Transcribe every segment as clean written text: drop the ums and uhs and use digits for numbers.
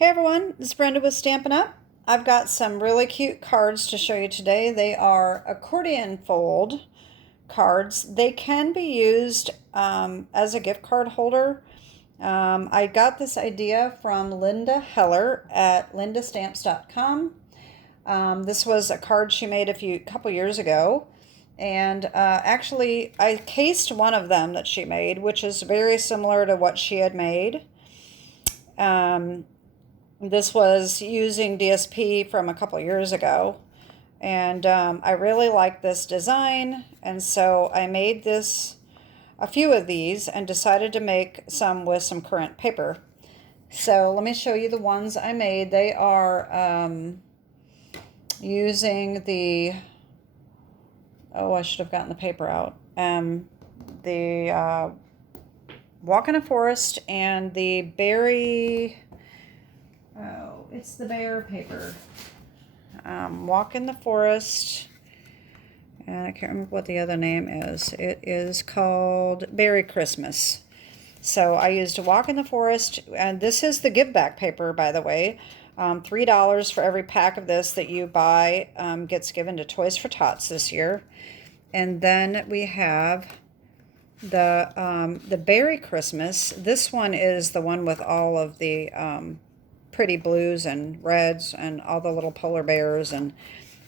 Hey everyone, this is Brenda with Stampin' Up. I've got some really cute cards to show you today. They are Accordion Fold cards. They can be used as a gift card holder. I got this idea from Linda Heller at lindastamps.com. This was a card she made a couple years ago. And actually, I cased one of them that she made, which is very similar to what she had made. This was using DSP from a couple years ago, and I really like this design, and so I made a few of these and decided to make some with some current paper. So let me show you the ones I made. They are using I should have gotten the paper out. The Walk in a Forest and the Beary... Oh, it's the bear paper. Walk in the Forest. And I can't remember what the other name is. It is called Beary Christmas. So I used a Walk in the Forest. And this is the give back paper, by the way. $3 for every pack of this that you buy gets given to Toys for Tots this year. And then we have the Beary Christmas. This one is the one with all of the pretty blues and reds and all the little polar bears and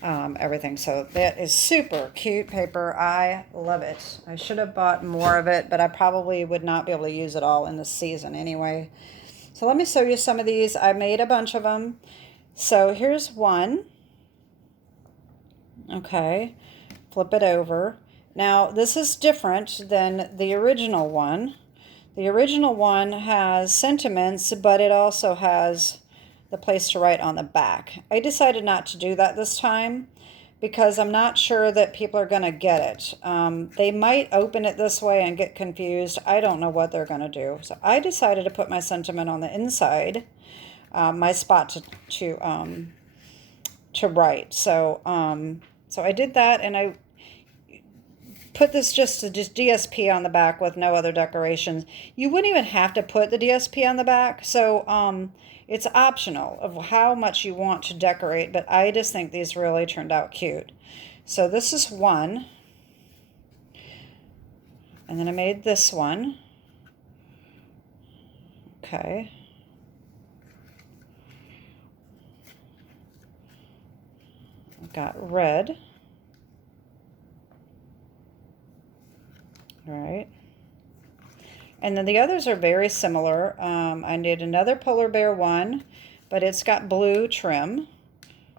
everything. So that is super cute paper. I love it. I should have bought more of it, but I probably would not be able to use it all in the season anyway. So let me show you some of these. I made a bunch of them. So here's one. Okay, flip it over. Now this is different than the original one. The original one has sentiments, but it also has the place to write on the back. I decided not to do that this time because I'm not sure that people are going to get it. They might open it this way and get confused. I don't know what they're going to do. So I decided to put my sentiment on the inside, my spot to write. So I did that, and I put this just DSP on the back with no other decorations. You wouldn't even have to put the DSP on the back, so it's optional of how much you want to decorate, but I just think these really turned out cute. So this is one, and then I made this one. Okay. I've got red. All right. And then the others are very similar. I did another polar bear one, but it's got blue trim.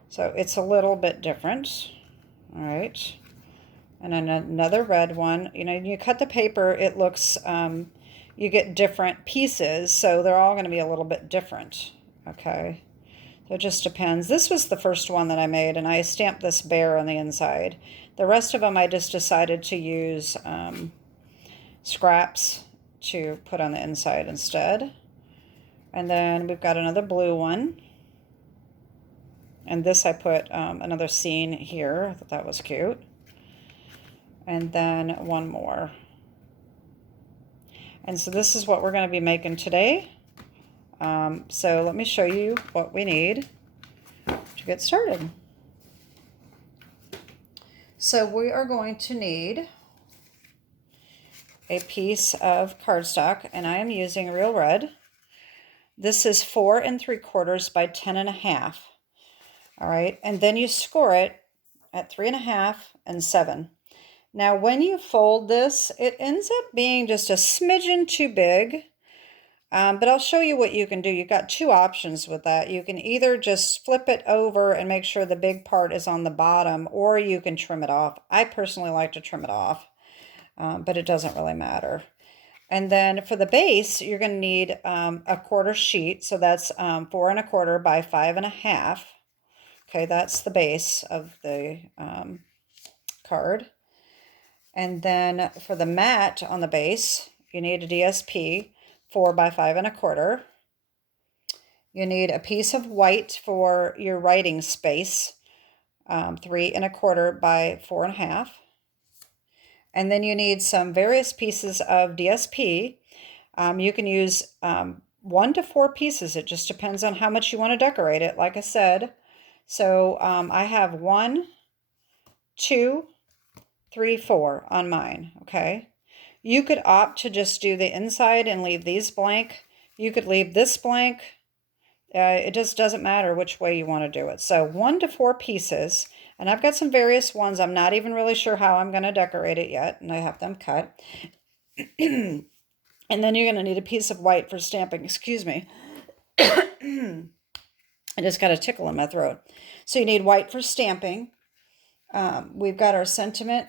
So it's a little bit different. All right. And then another red one. You know, you cut the paper, it looks, you get different pieces. So they're all going to be a little bit different. Okay. So it just depends. This was the first one that I made, and I stamped this bear on the inside. The rest of them I just decided to use scraps to put on the inside instead. And then we've got another blue one. And this I put another scene here. I thought that was cute. And then one more. And so this is what we're going to be making today. So let me show you what we need to get started. So we are going to need a piece of cardstock, and I am using real red. This is 4 3/4 by 10 1/2. All right, and then you score it at 3 1/2 and 7. Now, when you fold this, it ends up being just a smidgen too big, but I'll show you what you can do. You've got two options with that. You can either just flip it over and make sure the big part is on the bottom, or you can trim it off. I personally like to trim it off. But it doesn't really matter. And then for the base, you're going to need a quarter sheet. So that's 4 1/4 by 5 1/2. Okay, that's the base of the card. And then for the mat on the base, you need a DSP 4 by 5 1/4. You need a piece of white for your writing space, 3 1/4 by 4 1/2. And then you need some various pieces of DSP. You can use 1 to 4 pieces. It just depends on how much you want to decorate it, like I said. So I have 1, 2, 3, 4 on mine, okay? You could opt to just do the inside and leave these blank. You could leave this blank. It just doesn't matter which way you want to do it. So 1 to 4 pieces, and I've got some various ones. I'm not even really sure how I'm going to decorate it yet, and I have them cut. And then you're going to need a piece of white for stamping. Excuse me. I just got a tickle in my throat. So you need white for stamping. We've got our sentiment,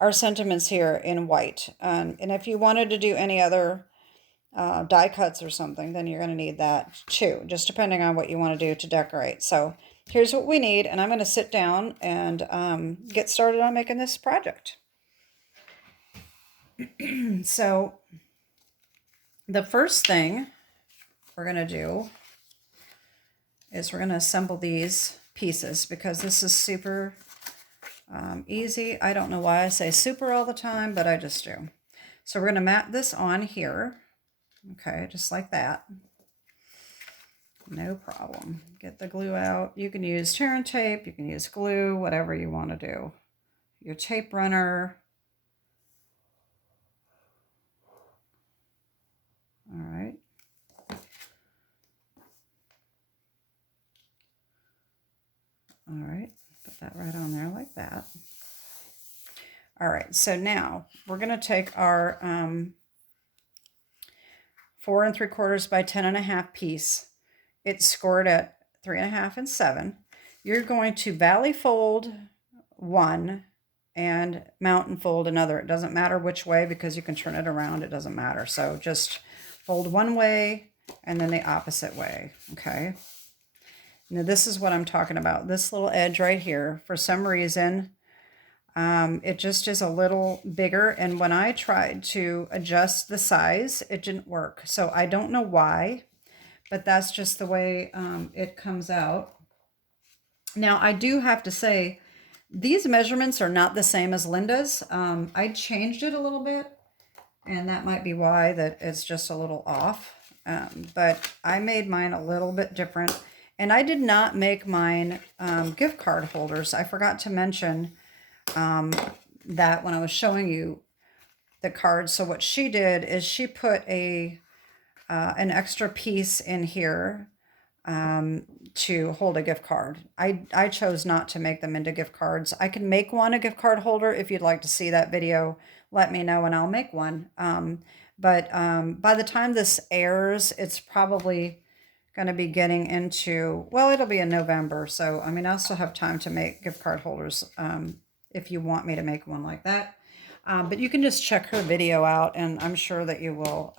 our sentiments here in white. And if you wanted to do any other die cuts or something, then you're going to need that too, just depending on what you want to do to decorate. So here's what we need, and I'm going to sit down and get started on making this project. So the first thing we're going to do is we're going to assemble these pieces, because this is super easy. I don't know why I say super all the time, but I just do. So we're going to mat this on here. Okay, just like that. No problem. Get the glue out. You can use tear and tape, you can use glue, whatever you want to do. Your tape runner. All right. All right, put that right on there like that. All right, so now we're going to take our 4 3/4 by 10.5 piece. It's scored at 3.5 and 7. You're going to valley fold one and mountain fold another. It doesn't matter which way, because you can turn it around. It doesn't matter. So just fold one way and then the opposite way. Okay. Now this is what I'm talking about. This little edge right here, for some reason, it just is a little bigger. And when I tried to adjust the size, it didn't work. So I don't know why, but that's just the way it comes out. Now I do have to say, these measurements are not the same as Linda's. I changed it a little bit, and that might be why that it's just a little off. But I made mine a little bit different. And I did not make mine gift card holders. I forgot to mention that when I was showing you the cards. So what she did is she put an extra piece in here to hold a gift card. I chose not to make them into gift cards. I can make one a gift card holder. If you'd like to see that video, let me know and I'll make one. But by the time this airs, it's probably going to be getting into, well, it'll be in November. So, I mean, I'll still have time to make gift card holders if you want me to make one like that. But you can just check her video out, and I'm sure that you will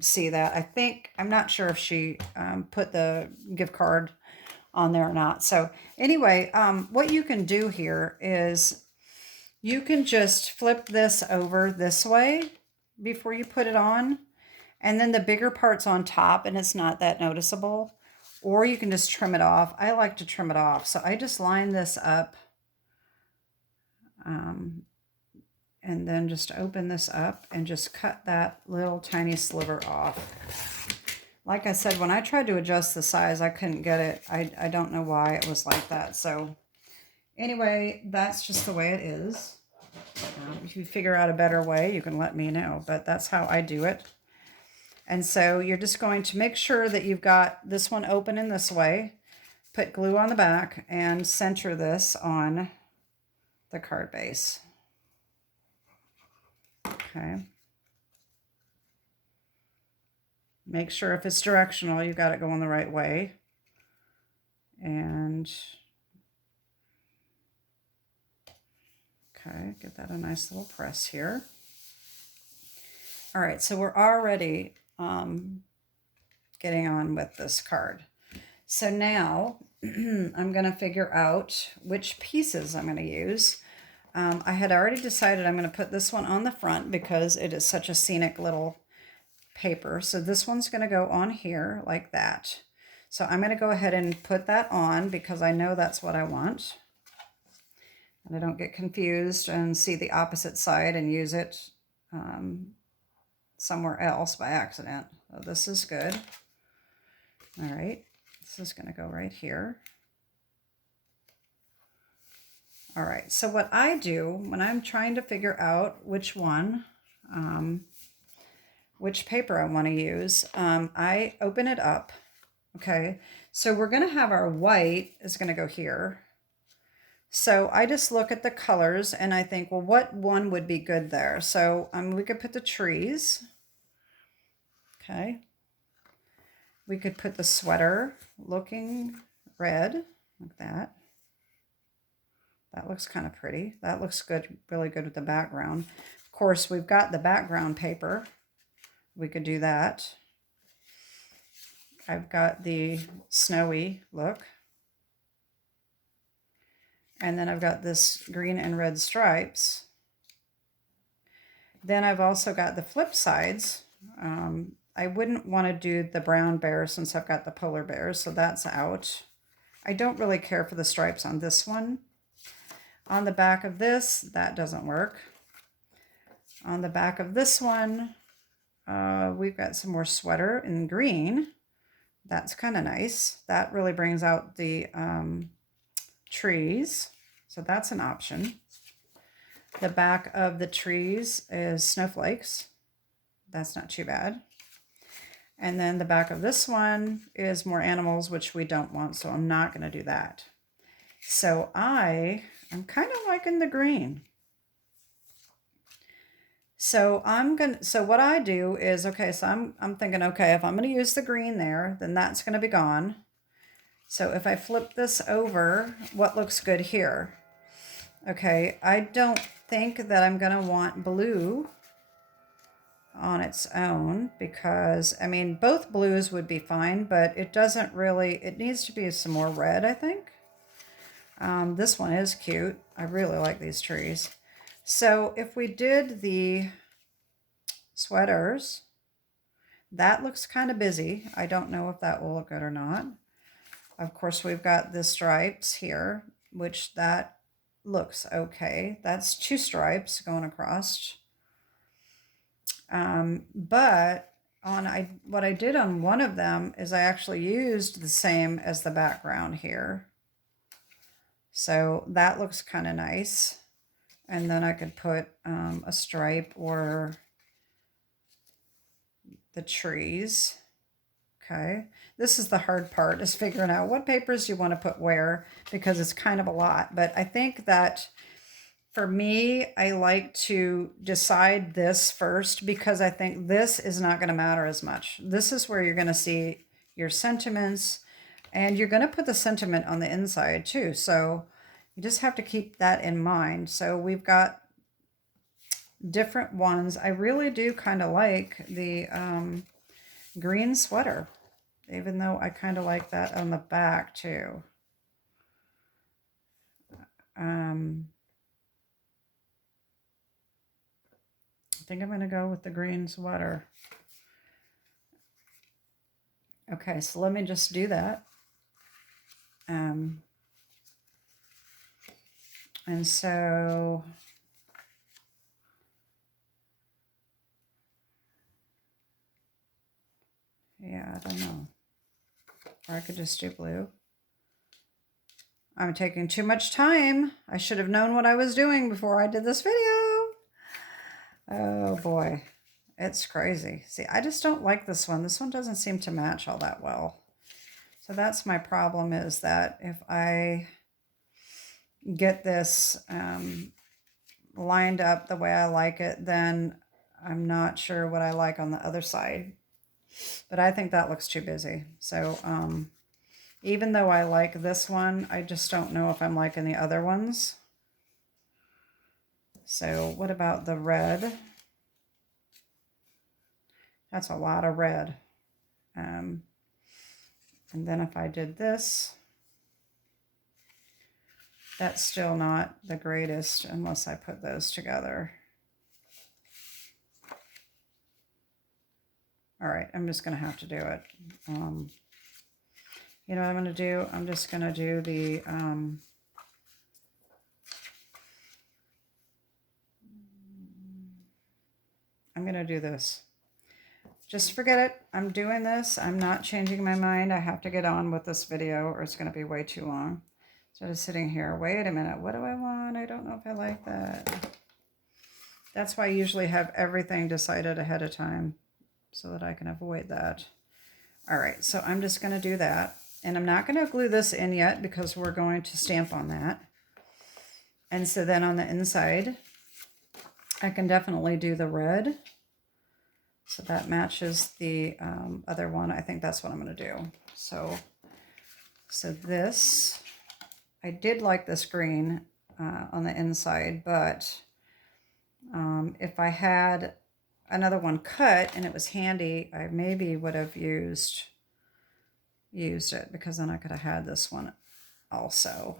see that. I'm not sure if she put the gift card on there or not. So anyway, what you can do here is you can just flip this over this way before you put it on, and then the bigger part's on top and it's not that noticeable, or you can just trim it off. I like to trim it off, so I just line this up and then just open this up and just cut that little tiny sliver off. Like I said, when I tried to adjust the size, I couldn't get it. I don't know why it was like that. So anyway, that's just the way it is. If you figure out a better way, you can let me know, but that's how I do it. And so you're just going to make sure that you've got this one open in this way, put glue on the back, and center this on the card base. Okay. Make sure if it's directional, you got it going the right way. And okay, get that a nice little press here. All right, so we're already getting on with this card. So now I'm going to figure out which pieces I'm going to use. I had already decided I'm going to put this one on the front because it is such a scenic little paper. So this one's going to go on here like that. So I'm going to go ahead and put that on because I know that's what I want. And I don't get confused and see the opposite side and use it somewhere else by accident. So this is good. All right, this is going to go right here. All right, so what I do when I'm trying to figure out which one, which paper I want to use, I open it up. Okay, so we're going to have our white is going to go here. So I just look at the colors and I think, well, what one would be good there? So we could put the trees. Okay. We could put the sweater looking red like that. That looks kind of pretty. That looks good, really good with the background. Of course, we've got the background paper. We could do that. I've got the snowy look. And then I've got this green and red stripes. Then I've also got the flip sides. I wouldn't want to do the brown bear since I've got the polar bears, so that's out. I don't really care for the stripes on this one. On the back of this, that doesn't work. On the back of this one, we've got some more sweater in green. That's kind of nice. That really brings out the trees, so that's an option. The back of the trees is snowflakes. That's not too bad. And then the back of this one is more animals, which we don't want, so I'm not going to do that. So I'm kind of liking the green. So so what I do is, okay, so I'm thinking, okay, if I'm going to use the green there, then that's going to be gone. So if I flip this over, what looks good here? Okay, I don't think that I'm going to want blue on its own because, I mean, both blues would be fine, but it doesn't really, it needs to be some more red, I think. This one is cute. I really like these trees. So if we did the sweaters, that looks kind of busy. I don't know if that will look good or not. Of course, we've got the stripes here, which that looks okay. That's 2 stripes going across. But what I did on one of them is I actually used the same as the background here. So that looks kind of nice. And then I could put a stripe or the trees. Okay. This is the hard part, is figuring out what papers you want to put where, because it's kind of a lot. But I think that for me, I like to decide this first because I think this is not going to matter as much. This is where you're going to see your sentiments, and you're going to put the sentiment on the inside too. So you just have to keep that in mind. So we've got different ones. I really do kind of like the green sweater, even though I kind of like that on the back too. I think I'm going to go with the green sweater. Okay, so let me just do that. And so yeah, I don't know. Or I could just do blue. I'm taking too much time. I should have known what I was doing before I did this video. Oh boy, it's crazy. See, I just don't like this one. This one doesn't seem to match all that well. So that's my problem, is that if I get this lined up the way I like it, then I'm not sure what I like on the other side. But I think that looks too busy. So even though I like this one, I just don't know if I'm liking the other ones. So what about the red? That's a lot of red. And then if I did this, that's still not the greatest unless I put those together. All right, I'm just going to have to do it. You know what I'm going to do? I'm just going to do the... I'm going to do this. just forget it. I'm doing this. I'm not changing my mind. I have to get on with this video or it's going to be way too long. So I'm just sitting here. Wait a minute. What do I want? I don't know if I like that. That's why I usually have everything decided ahead of time so that I can avoid that. All right, so I'm just going to do that. And I'm not going to glue this in yet because we're going to stamp on that. And so then on the inside, I can definitely do the red. So that matches the other one. I think that's what I'm going to do. So this, I did like this green on the inside, but if I had another one cut and it was handy, I maybe would have used it because then I could have had this one also.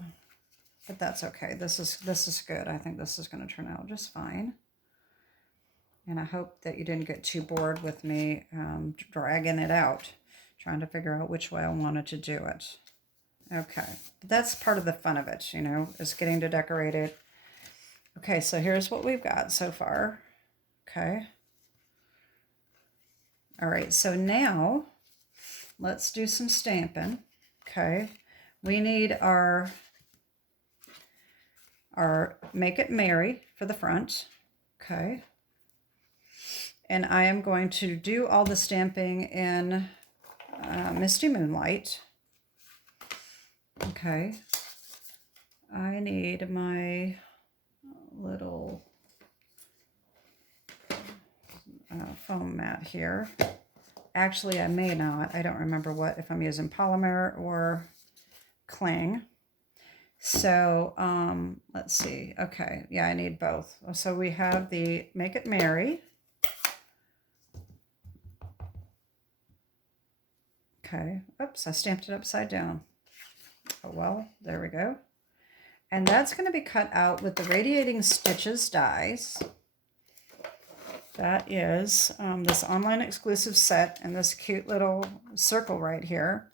But that's okay. This is good. I think this is going to turn out just fine. And I hope that you didn't get too bored with me dragging it out, trying to figure out which way I wanted to do it. Okay, but that's part of the fun of it, you know, is getting to decorate it. Okay, so here's what we've got so far. Okay. All right, so now let's do some stamping. Okay, we need our Make It Merry for the front. Okay. And I am going to do all the stamping in Misty Moonlight. Okay. I need my little foam mat here. Actually, I may not. I don't remember if I'm using polymer or cling. So let's see. Okay. Yeah, I need both. So we have the Make It Merry. Okay, oops, I stamped it upside down. Oh well, there we go. And that's going to be cut out with the Radiating Stitches dies. That is this online exclusive set, and this cute little circle right here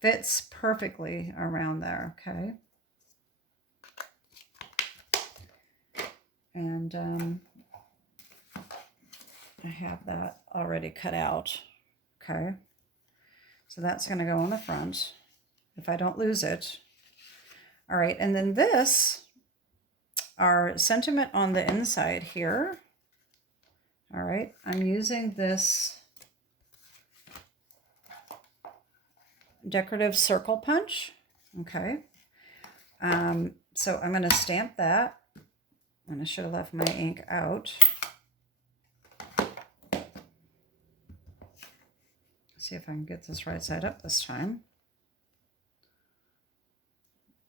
fits perfectly around there, okay? And I have that already cut out, okay? So that's going to go on the front if I don't lose it. All right, and then this, our sentiment on the inside here. All right, I'm using this decorative circle punch. Okay, so I'm going to stamp that. And I should have left my ink out. See if I can get this right side up this time.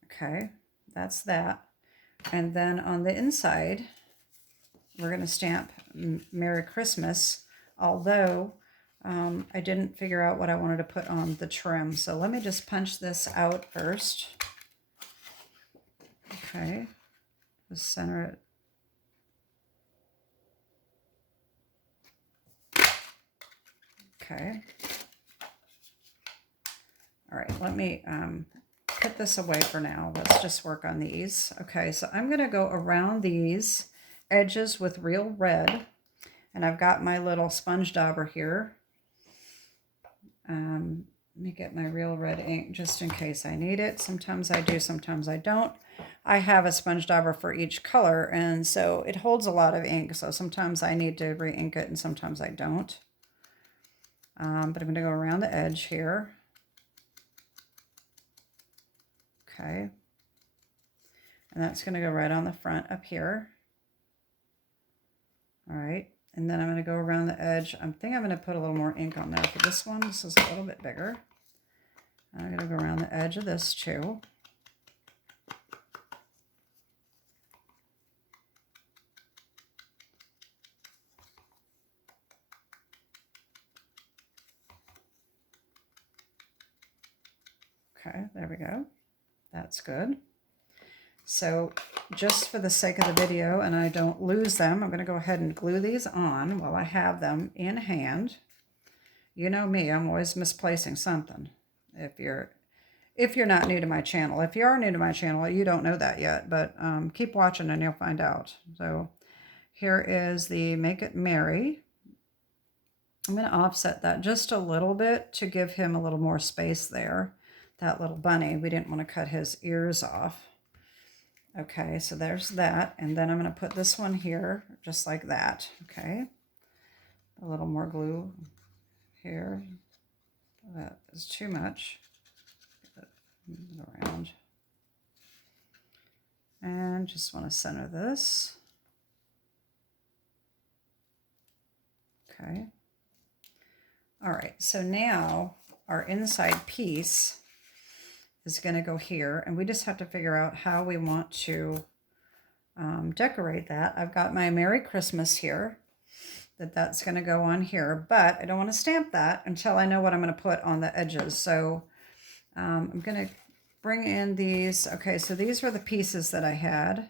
Okay, that's that. And then on the inside, we're going to stamp Merry Christmas, although I didn't figure out what I wanted to put on the trim. So let me just punch this out first. Okay, just center it. Okay. All right, let me put this away for now. Let's just work on these. Okay, so I'm going to go around these edges with Real Red. And I've got my little sponge dauber here. Let me get my Real Red ink just in case I need it. Sometimes I do, sometimes I don't. I have a sponge dauber for each color, and so it holds a lot of ink. So sometimes I need to re-ink it and sometimes I don't. But I'm going to go around the edge here. Okay. And that's going to go right on the front up here. All right. And then I'm going to go around the edge. I think I'm going to put a little more ink on there for this one. This is a little bit bigger. I'm going to go around the edge of this too. Okay, there we go. That's good. So just for the sake of the video and I don't lose them, I'm going to go ahead and glue these on while I have them in hand. You know me, I'm always misplacing something. If you're not new to my channel. If you are new to my channel, you don't know that yet, but keep watching and you'll find out. So here is the Make It Merry. I'm going to offset that just a little bit to give him a little more space there. That little bunny, we didn't want to cut his ears off. Okay, so there's that. And then I'm going to put this one here just like that. Okay, a little more glue here. That is too much. Move it around. And just want to center this. Okay. All right, so now our inside piece is going to go here, and we just have to figure out how we want to decorate that. I've got my Merry Christmas here, that's going to go on here, but I don't want to stamp that until I know what I'm going to put on the edges. So I'm going to bring in these. Okay, so these were the pieces that I had.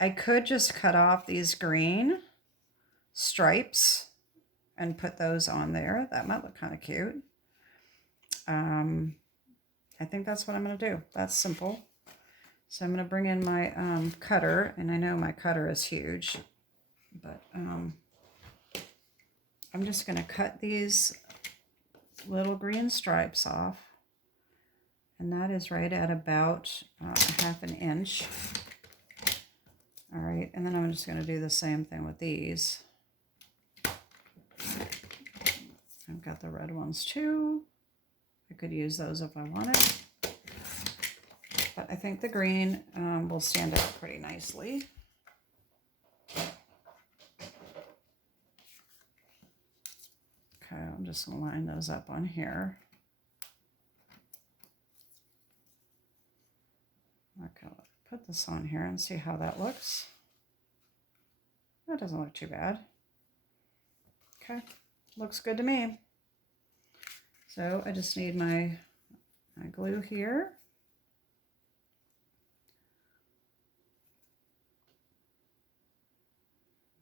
I could just cut off these green stripes and put those on there. That might look kind of cute. I think that's what I'm going to do. That's simple. So I'm going to bring in my cutter, and I know my cutter is huge, but I'm just going to cut these little green stripes off, and that is right at about 1/2 inch. All right, and then I'm just going to do the same thing with these. I've got the red ones too. I could use those if I wanted, but I think the green will stand out pretty nicely. Okay, I'm just going to line those up on here. Okay, put this on here and see how that looks. That doesn't look too bad. Okay, looks good to me. So I just need my glue here.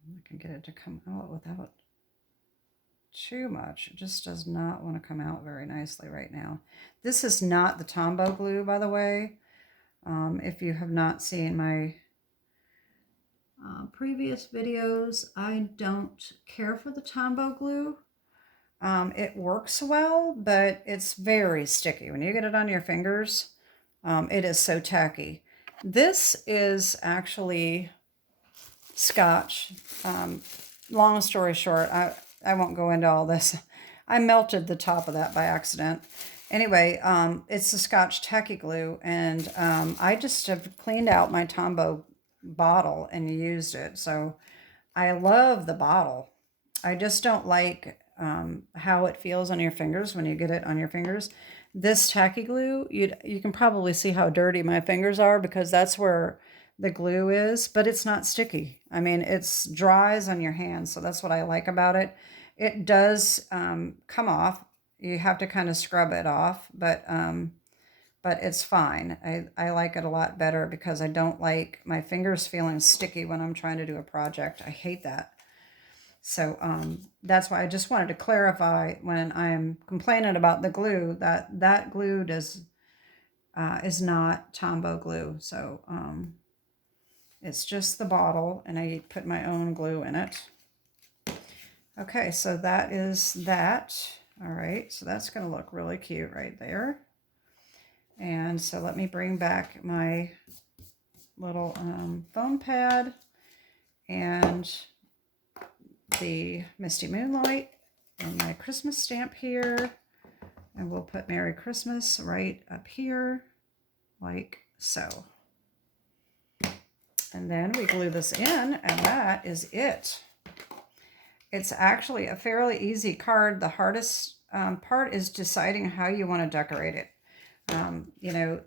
I can get it to come out without too much. It just does not want to come out very nicely right now. This is not the Tombow glue, by the way. If you have not seen my previous videos, I don't care for the Tombow glue. It works well, but it's very sticky. When you get it on your fingers, it is so tacky. This is actually Scotch. Long story short, I won't go into all this. I melted the top of that by accident. Anyway, it's the Scotch tacky glue, and I just have cleaned out my Tombow bottle and used it. So I love the bottle. I just don't like how it feels on your fingers when you get it on your fingers. This tacky glue, you can probably see how dirty my fingers are because that's where the glue is, but it's not sticky. I mean, it's dries on your hands, so that's what I like about it. It does come off. You have to kind of scrub it off, but it's fine. I like it a lot better because I don't like my fingers feeling sticky when I'm trying to do a project. I hate that. So that's why I just wanted to clarify when I'm complaining about the glue that glue is not Tombow glue. So it's just the bottle, and I put my own glue in it. Okay, so that is that. All right, so that's going to look really cute right there. And so let me bring back my little foam pad and the Misty Moonlight and my Christmas stamp here. And we'll put Merry Christmas right up here, like so. And then we glue this in, and that is it. It's actually a fairly easy card. The hardest part is deciding how you want to decorate it. You know,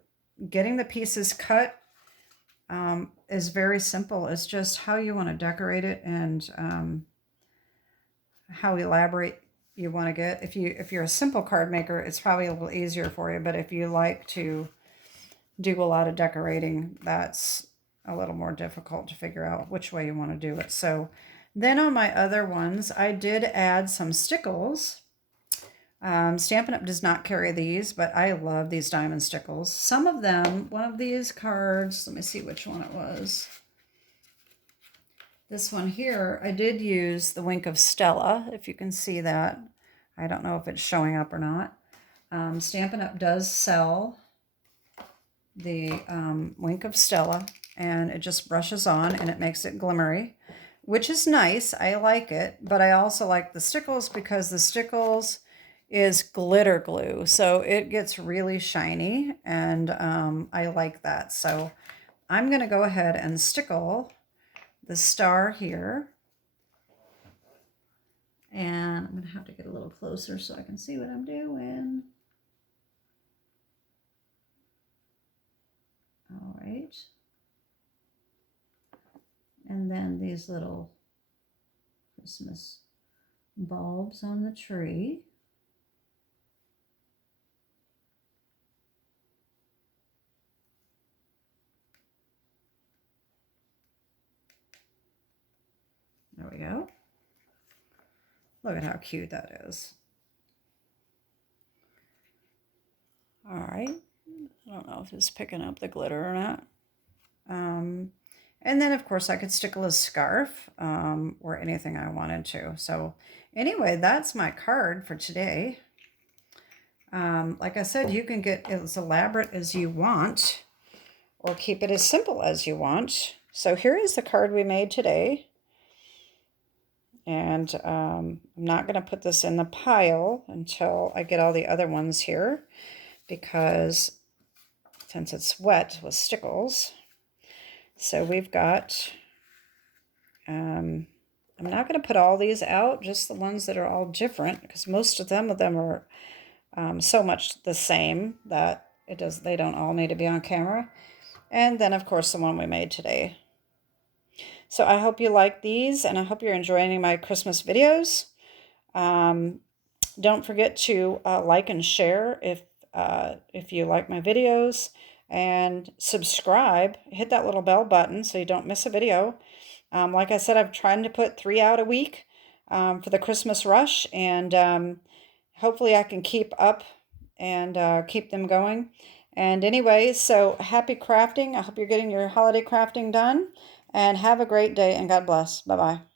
getting the pieces cut is very simple. It's just how you want to decorate it and how elaborate you want to get. If you're a simple card maker, it's probably a little easier for you. But if you like to do a lot of decorating, that's a little more difficult to figure out which way you want to do it. So then on my other ones, I did add some Stickles. Stampin' Up! Does not carry these, but I love these diamond Stickles. Some of them, one of these cards, let me see which one it was. This one here, I did use the Wink of Stella, if you can see that. I don't know if it's showing up or not. Stampin' Up! Does sell the Wink of Stella, and it just brushes on and it makes it glimmery, which is nice. I like it, but I also like the Stickles because the Stickles is glitter glue, so it gets really shiny, and I like that. So I'm going to go ahead and stickle the star here. And I'm going to have to get a little closer so I can see what I'm doing. All right. And then these little Christmas bulbs on the tree. There we go. Look at how cute that is. All right. I don't know if it's picking up the glitter or not. And then, of course, I could stickle a scarf or anything I wanted to. So anyway, that's my card for today. Like I said, you can get as elaborate as you want or keep it as simple as you want. So here is the card we made today. And I'm not going to put this in the pile until I get all the other ones here, because since it's wet with Stickles. So we've got, I'm not going to put all these out, just the ones that are all different, because most of them are so much the same that they don't all need to be on camera. And then, of course, the one we made today. So I hope you like these, and I hope you're enjoying my Christmas videos. Don't forget to like and share if you like my videos, and subscribe. Hit that little bell button so you don't miss a video. Like I said, I'm trying to put 3 out a week for the Christmas rush, and hopefully I can keep up and keep them going. And anyway, so happy crafting. I hope you're getting your holiday crafting done, and have a great day, and God bless. Bye-bye.